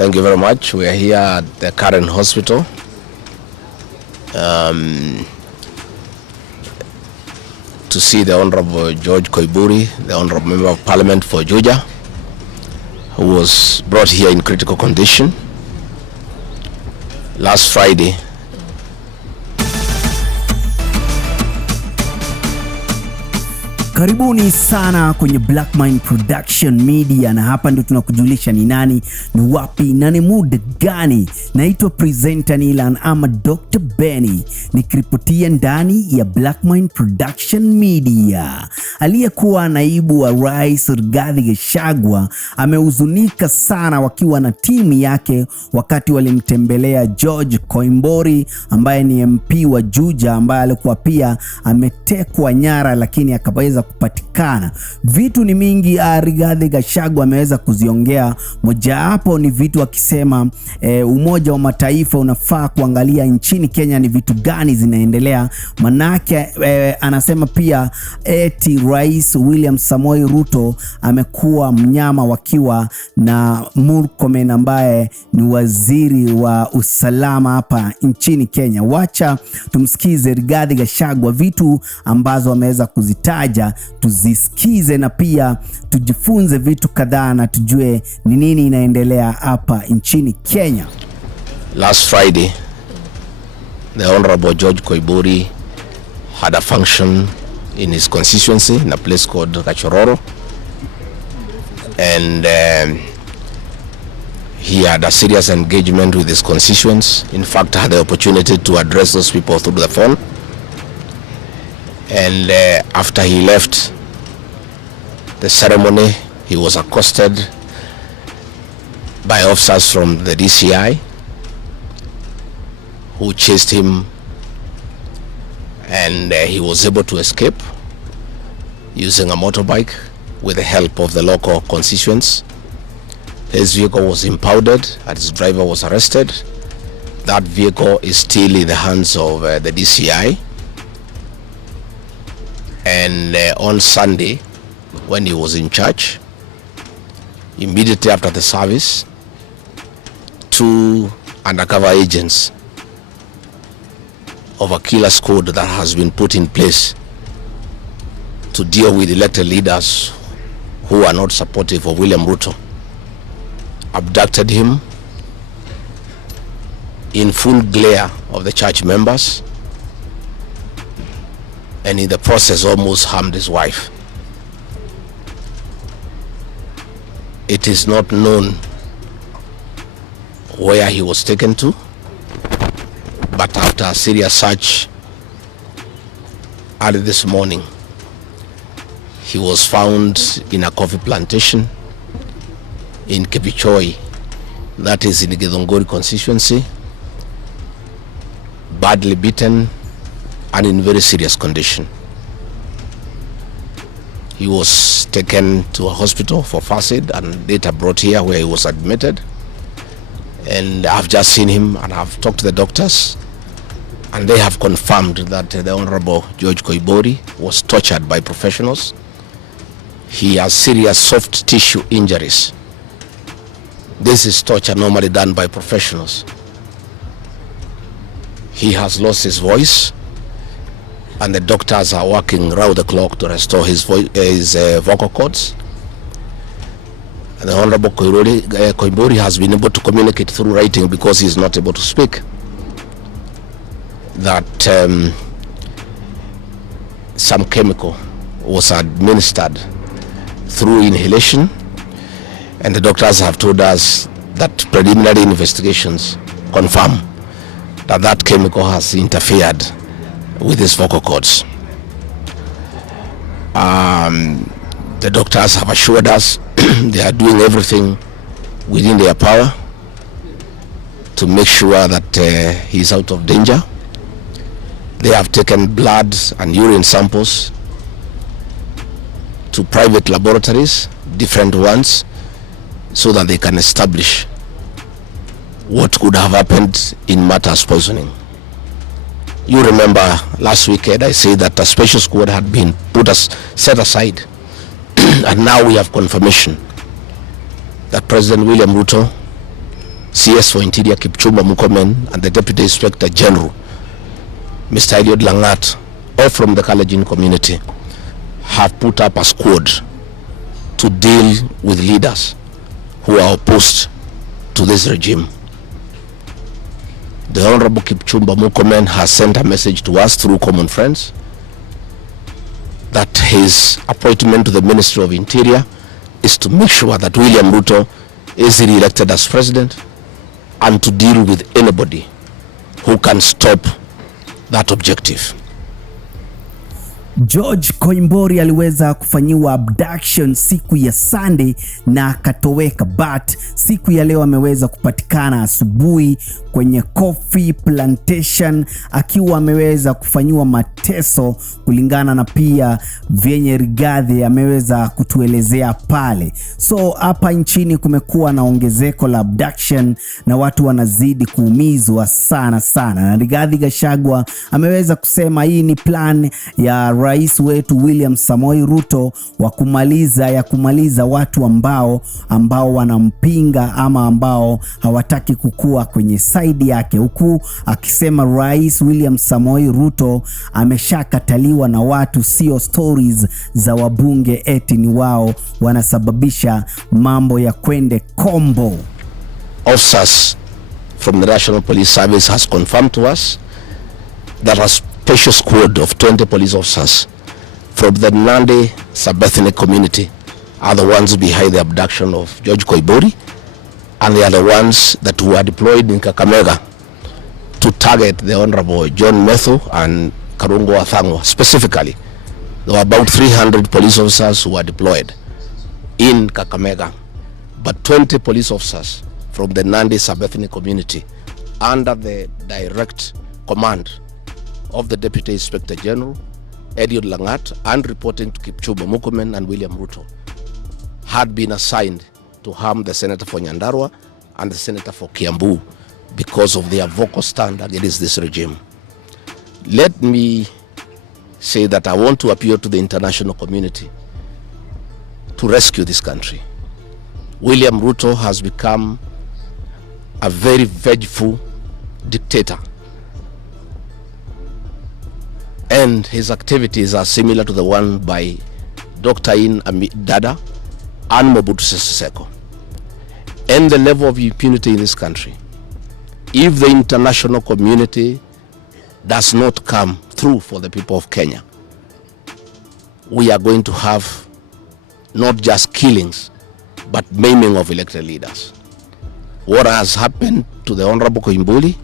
Thank you very much. We are here at the current hospital to see the Honorable George Koimburi, the Honorable Member of Parliament for Juja, who was brought here in critical condition last Friday. Karibuni sana kwenye Black Mind Production Media, na hapa ndio tunakujulisha ni nani, ni wapi na ni muda gani. Naitwa presenter Nillan ama Dr. Benny, nikiripotia ndani ya Black Mind Production Media. Aliyekuwa naibu wa Rais Rigathi Gachagua amehuzunika sana wakiwa na timu yake wakati walimtembelea George Koimburi ambaye ni MP wa Juja, ambaye alikuwa pia ametekwa nyara lakini akaweza kupatikana. Vitu ni mingi Rigathi Gachagua ameweza kuziongea. Mojawapo ni vitu akisema Umoja wa Mataifa unafaa kuangalia nchini Kenya ni vitu gani zinaendelea. Manake anasema pia eti Rais William Samoei Ruto amekuwa mnyama wakiwa na Murkomen ambaye ni waziri wa usalama hapa nchini Kenya. Wacha tumsikize Rigathi Gachagua vitu ambazo ameweza kuzitaja, tuzisikize na pia tujifunze vitu kadhaa na tujue ni nini inaendelea hapa nchini Kenya. Last Friday, the Honorable George Koimburi had a function in his constituency in a place called Gachororo, and he had a serious engagement with his constituents. In fact, I had the opportunity to address those people through the phone. And after he left the ceremony, he was accosted by officers from the DCI who chased him, and he was able to escape using a motorbike with the help of the local constituents. His vehicle was impounded and his driver was arrested. That vehicle is still in the hands of the DCI. And on Sunday, when he was in church, immediately after the service, 2 undercover agents of a killer squad that has been put in place to deal with elected leaders who are not supportive of William Ruto abducted him in full glare of the church members, and in the process almost harmed his wife. It is not known where he was taken to, but after a serious search early this morning, he was found in a coffee plantation in Kepichoi, that is in the Githunguri constituency, badly beaten and in very serious condition. He was taken to a hospital for first aid and later brought here where he was admitted. And I've just seen him and I've talked to the doctors, and they have confirmed that the Honorable George Koimburi was tortured by professionals. He has serious soft tissue injuries. This is torture normally done by professionals. He has lost his voice, and the doctors are working round the clock to restore his vocal cords. And the Honorable Koimburi has been able to communicate through writing because he is not able to speak. That some chemical was administered through inhalation, and the doctors have told us that preliminary investigations confirm that that chemical has interfered with his vocal cords. The doctors have assured us they are doing everything within their power to make sure that he is out of danger. They have taken blood and urine samples to private laboratories, different ones, so that they can establish what could have happened in matters poisoning. You remember last weekend I said that a special squad had been set aside and now we have confirmation that President William Ruto CS for Interior Kipchumba Murkomen and the Deputy Inspector General, Mr. Eliud Langat, all from the Kalenjin community, have put up a squad to deal with leaders who are opposed to this regime. The Honorable Kipchumba Murkomen has sent a message to us through common friends that his appointment to the Ministry of Interior is to make sure that William Ruto is re-elected as president and to deal with anybody who can stop that objective. George Koimburi aliweza kufanyiwa abduction siku ya Sunday na akatoweka, but siku ya leo ameweza kupatikana asubuhi kwenye coffee plantation akiwa ameweza kufanyiwa mateso, kulingana na pia vyenye Rigathi ameweza kutuelezea pale. So hapa nchini kumekuwa na ongezeko la abduction na watu wanazidi kuumizwa sana sana, na Rigathi Gachagua ameweza kusema hii ni plan ya Rais wetu William Samoei Ruto wa kumaliza watu ambao wanampinga ama ambao hawataki kukua kwenye side yake, huku akisema Rais William Samoei Ruto ameshakataliwa na watu, sio stories za wabunge eti ni wao wanasababisha mambo ya kwende kombo. Officers from the National Police Service has confirmed to us that a special squad of 20 police officers from the Nandi sub-ethnic community are the ones behind the abduction of George Koimburi, and they are the ones that were deployed in Kakamega to target the Honorable John Methu and Karungo Athangwa. Specifically, there were about 300 police officers who were deployed in Kakamega, but 20 police officers from the Nandi sub-ethnic community under the direct command of the Deputy Inspector General, Eliud Langat, and reporting to Kipchumba Murkomen and William Ruto, had been assigned to harm the Senator for Nyandarua and the Senator for Kiambu because of their vocal stand against this regime. Let me say that I want to appeal to the international community to rescue this country. William Ruto has become a very vengeful dictator, and his activities are similar to the one by Dr. Dada and Mobutu Sese Seko. And the level of impunity in this country, if the international community does not come through for the people of Kenya, we are going to have not just killings, but maiming of elected leaders. What has happened to the Honorable Koimburi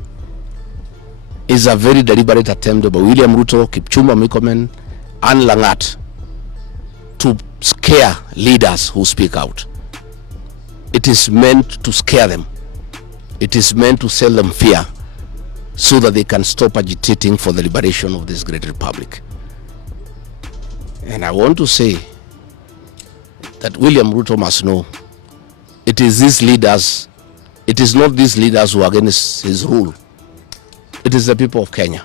is a very deliberate attempt by William Ruto, Kipchumba Murkomen, and Langat to scare leaders who speak out. It is meant to scare them. It is meant to sell them fear so that they can stop agitating for the liberation of this great republic. And I want to say that William Ruto must know it is these leaders, it is not these leaders who are against his rule. It is the people of Kenya.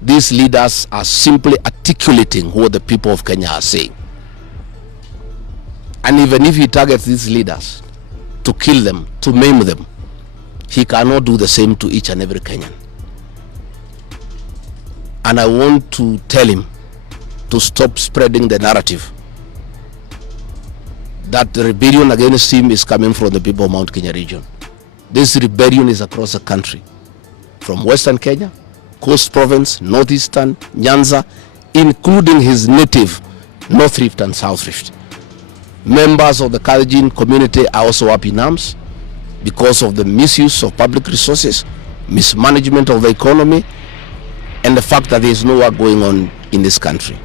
These leaders are simply articulating what the people of Kenya are saying. And even if he targets these leaders to kill them, to maim them, he cannot do the same to each and every Kenyan. And I want to tell him to stop spreading the narrative that the rebellion against him is coming from the people of Mount Kenya region. This rebellion is across the country, from Western Kenya, Coast Province, Northeastern, Nyanza, including his native North Rift and South Rift. Members of the Kalenjin community are also up in arms because of the misuse of public resources, mismanagement of the economy, and the fact that there is no work going on in this country.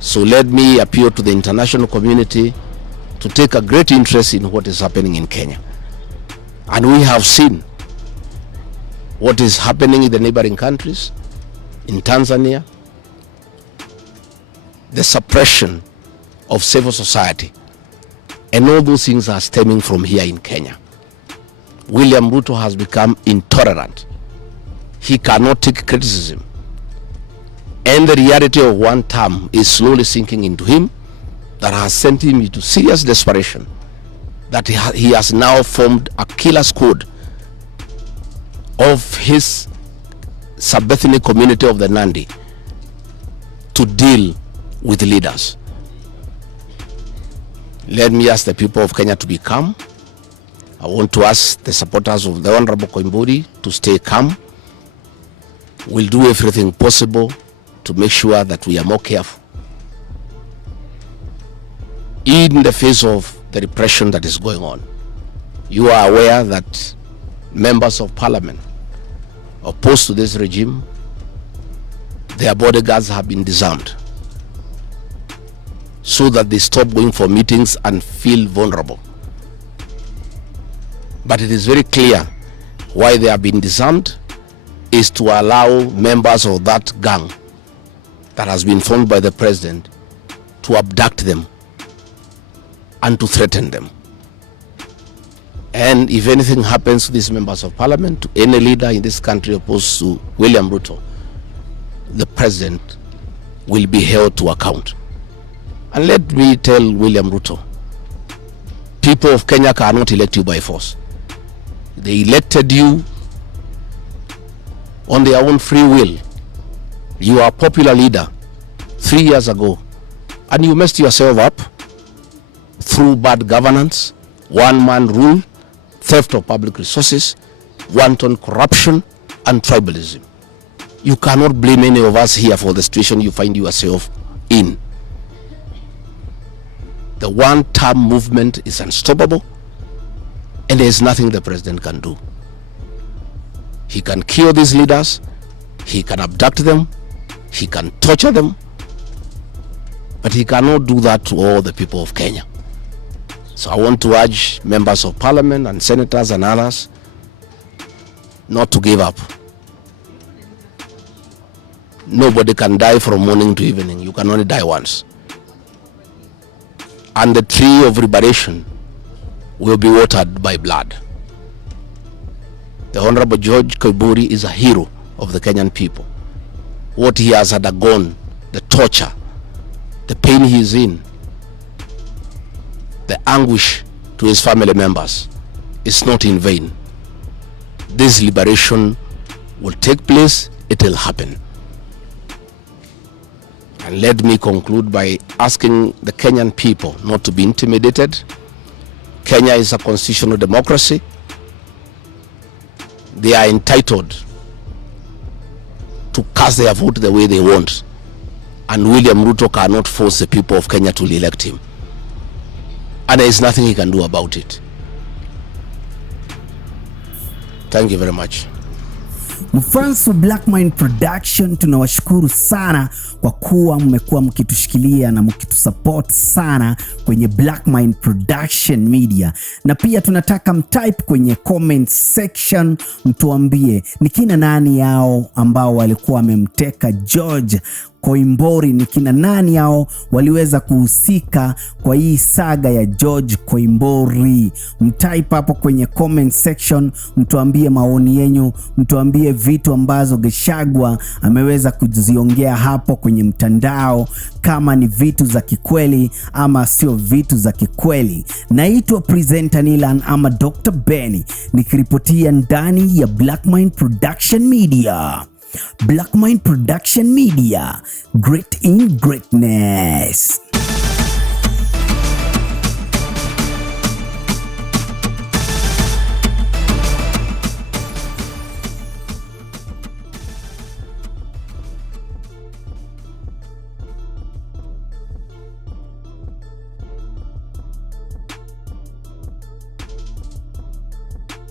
So let me appeal to the international community to take a great interest in what is happening in Kenya. And we have seen what is happening in the neighboring countries, in Tanzania, the suppression of civil society, and all those things are stemming from here in Kenya. William Ruto has become intolerant. He cannot take criticism. And the reality of one term is slowly sinking into him, that has sent him into serious desperation that he has now formed a killer squad of his sub-ethnic community of the Nandi to deal with leaders. Let me ask the people of Kenya to be calm. I want to ask the supporters of the Honorable Koimburi to stay calm. We'll do everything possible to make sure that we are more careful in the face of the repression that is going on. You are aware that members of parliament opposed to this regime, their bodyguards have been disarmed so that they stop going for meetings and feel vulnerable. But it is very clear why they have been disarmed is to allow members of that gang that has been formed by the president to abduct them and to threaten them. And if anything happens to these members of parliament, to any leader in this country opposed to William Ruto, the president will be held to account. And let me tell William Ruto, people of Kenya cannot elect you by force. They elected you on their own free will. You are a popular leader 3 years ago, and you messed yourself up through bad governance, one-man rule, theft of public resources, wanton corruption, and tribalism. You cannot blame any of us here for the situation you find yourself in. The one-term movement is unstoppable, and there is nothing the president can do. He can kill these leaders, he can abduct them, he can torture them, but he cannot do that to all the people of Kenya. So I want to urge members of parliament and senators and others not to give up. Nobody can die from morning to evening. You can only die once. And the tree of liberation will be watered by blood. The Honorable George Koimburi is a hero of the Kenyan people. What he has undergone, the torture, the pain he is in, the anguish to his family members is not in vain. This liberation will take place, it will happen. And let me conclude by asking the Kenyan people not to be intimidated. Kenya is a constitutional democracy. They are entitled to cast their vote the way they want. And William Ruto cannot force the people of Kenya to elect him. And there is nothing he can do about it. Thank you very much. Mfans wa Black Mind Production, tunawashukuru sana kwa kuwa mmekuwa mkitushikilia na mkitusupport sana kwenye Black Mind Production Media. Na pia tunataka mtype kwenye comment section, mtuambie ni kina nani yao ambao walikuwa wamemteka George Koimburi, ni kina nani yao waliweza kuhusika kwa hii saga ya George Koimburi. Mtype hapo kwenye comment section, mtuambie maoni yenu, mtuambie vitu ambazo Gachagua ameweza kuziongea hapo kwenye mtandao, kama ni vitu za kikweli ama sio vitu za kikweli. Naitwa presenter Nillan ama Dr. Benny, nikiripotia ndani ya Black Mind Production Media. Black Mind Production Media, great in greatness.